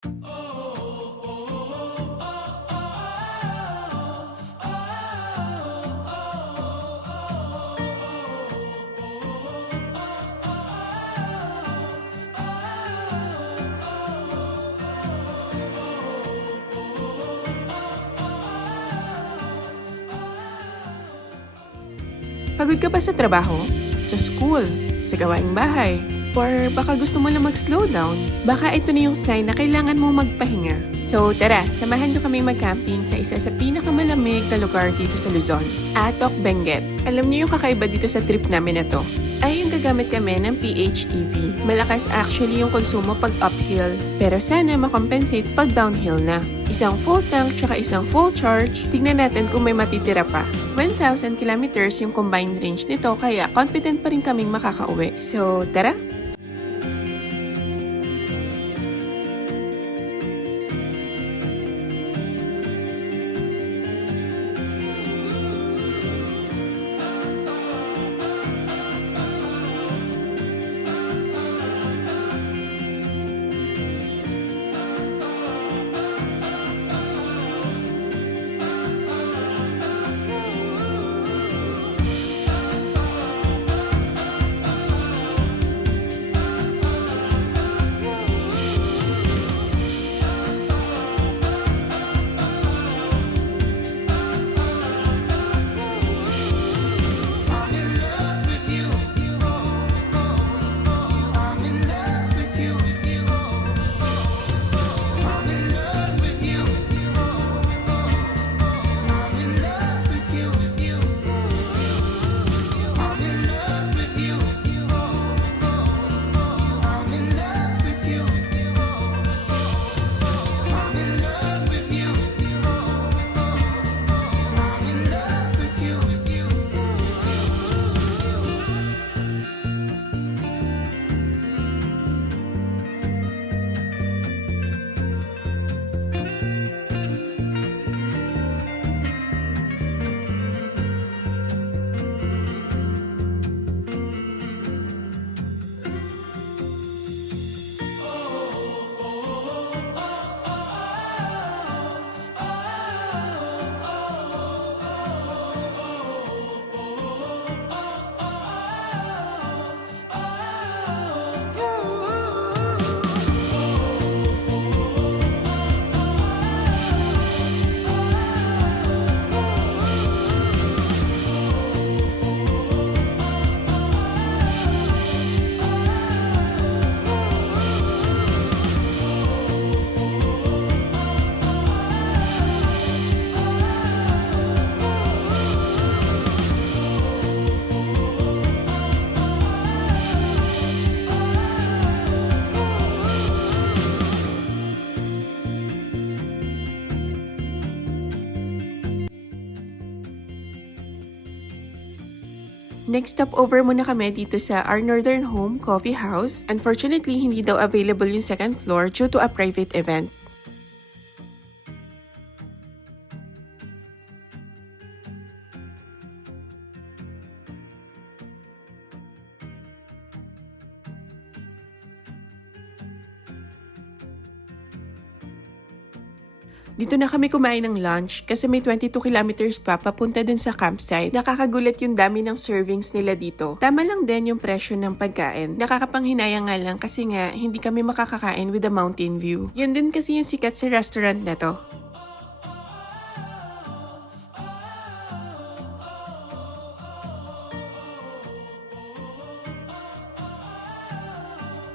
Pagod ka ba sa trabaho, sa school, sa gawaing bahay, or baka gusto mo lang mag-slow down? Baka ito na yung sign na kailangan mo magpahinga. So tara, samahan nyo kami mag-camping sa isa sa pinakamalamig na lugar dito sa Luzon, Atok, Benguet. Alam niyo yung kakaiba dito sa trip namin na to? Ay yung gagamit kami ng PHEV. Malakas actually yung konsumo pag uphill, pero sana makompensate pag downhill na. Isang full tank tsaka isang full charge, tignan natin kung may matitira pa. 1,000 kilometers yung combined range nito kaya confident pa rin kaming makakauwi. So tara! Next stopover muna kami dito sa Our Northern Home Coffee House. Unfortunately, hindi daw available yung second floor due to a private event. Dito na kami kumain ng lunch kasi may 22 kilometers pa papunta dun sa campsite. Nakakagulat yung dami ng servings nila dito. Tama lang din yung presyo ng pagkain. Nakakapanghinayang nga lang kasi nga hindi kami makakakain with a mountain view. Yun din kasi yung sikat sa restaurant na to.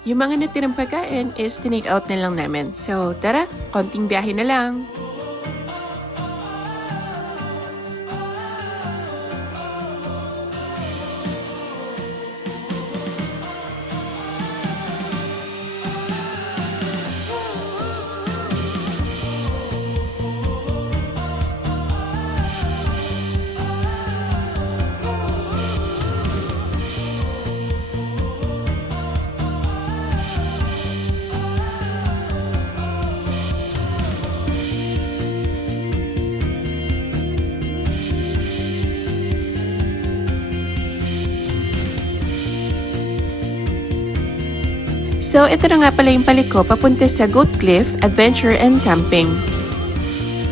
Yung mga natirang pagkain is tinake out na lang namin. So tara, konting biyahe na lang. So, ito na nga pala yung paliko papunta sa Goat Cliff, Adventure and Camping.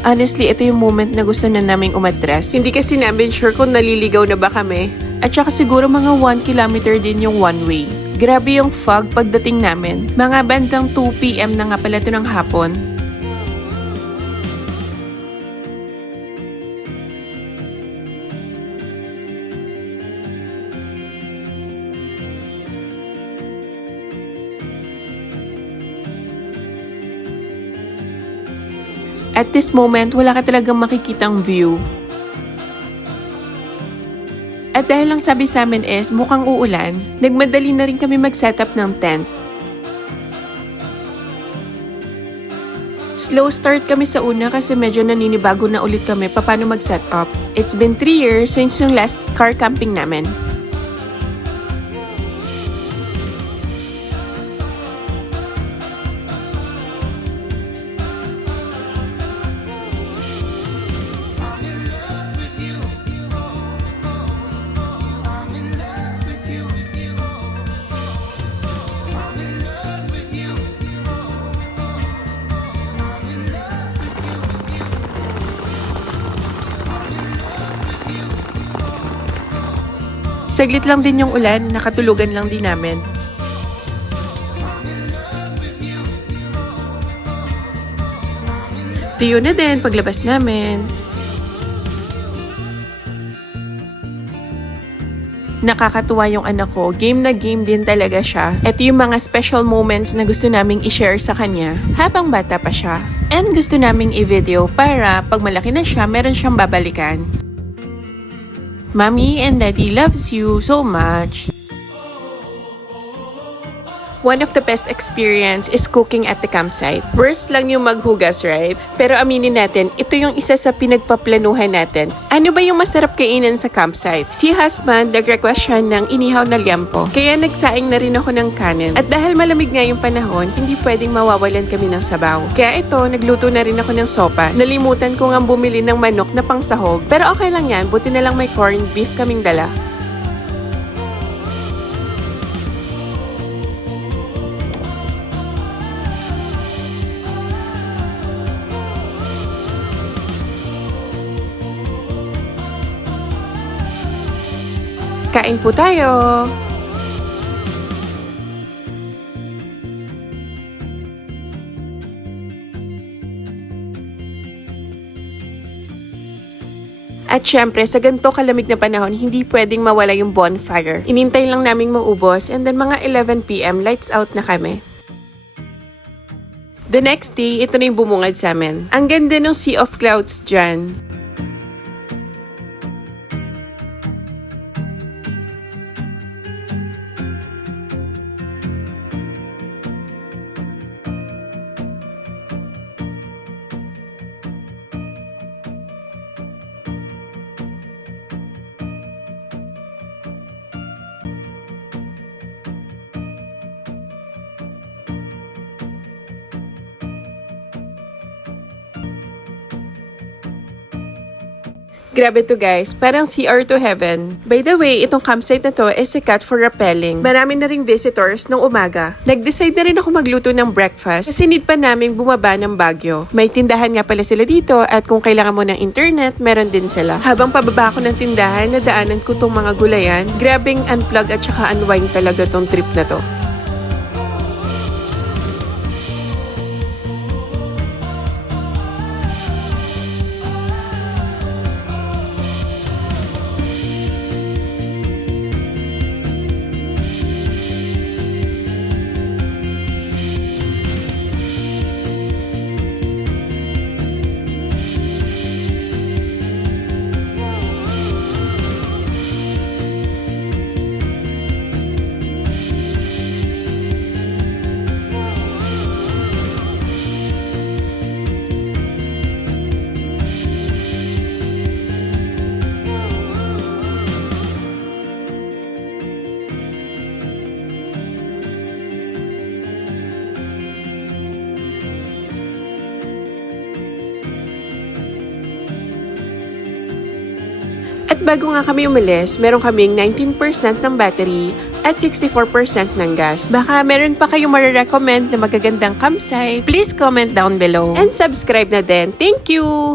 Honestly, ito yung moment na gusto na naming umatras. Hindi kasi namin sure kung naliligaw na ba kami. At saka siguro mga 1 kilometer din yung one way. Grabe yung fog pagdating namin. Mga bandang 2 PM na nga pala ito ng hapon. At this moment, wala ka talagang makikitang view. At dahil lang sabi sa amin is mukhang uulan, nagmadali na rin kami mag-setup ng tent. Slow start kami sa una kasi medyo naninibago na ulit kami paano mag-setup. It's been 3 years since yung last car camping namin. Saglit lang din yung ulan, nakatulugan lang din namin. Tiyo na din paglabas namin. Nakakatuwa yung anak ko, game na game din talaga siya. Ito yung mga special moments na gusto naming i-share sa kanya habang bata pa siya. And gusto naming i-video para pag malaki na siya, meron siyang babalikan. Mommy and Daddy loves you so much. One of the best experience is cooking at the campsite. Worst lang yung maghugas, right? Pero aminin natin, ito yung isa sa pinagpaplanuhan natin. Ano ba yung masarap kainin sa campsite? Si husband, nag-request siya ng inihaw na liampo. Kaya nagsaing na rin ako ng kanin. At dahil malamig nga yung panahon, hindi pwedeng mawawalan kami ng sabaw. Kaya ito, nagluto na rin ako ng sopas. Nalimutan ko nga bumili ng manok na pangsahog. Pero okay lang yan, buti na lang may corned beef kaming dala. Kain po tayo! At syempre, sa ganito kalamig na panahon, hindi pwedeng mawala yung bonfire. Inintay lang naming maubos and then mga 11 PM, lights out na kami. The next day, ito na yung bumungad sa amin. Ang ganda ng sea of clouds dyan. Grabe to guys, parang CR to heaven. By the way, itong campsite na to is sikat for rappelling. Marami na ring visitors nung umaga. Nag-decide na rin ako magluto ng breakfast kasi need pa naming bumaba ng Baguio. May tindahan nga pala sila dito at kung kailangan mo ng internet, meron din sila. Habang pababa ako ng tindahan, nadaanan ko tong mga gulayan. Grabing unplug at saka unwind talaga tong trip na to. At bago nga kami umalis, meron kaming 19% ng battery at 64% ng gas. Baka meron pa kayong marirecommend na magagandang campsite. Please comment down below and subscribe na din. Thank you!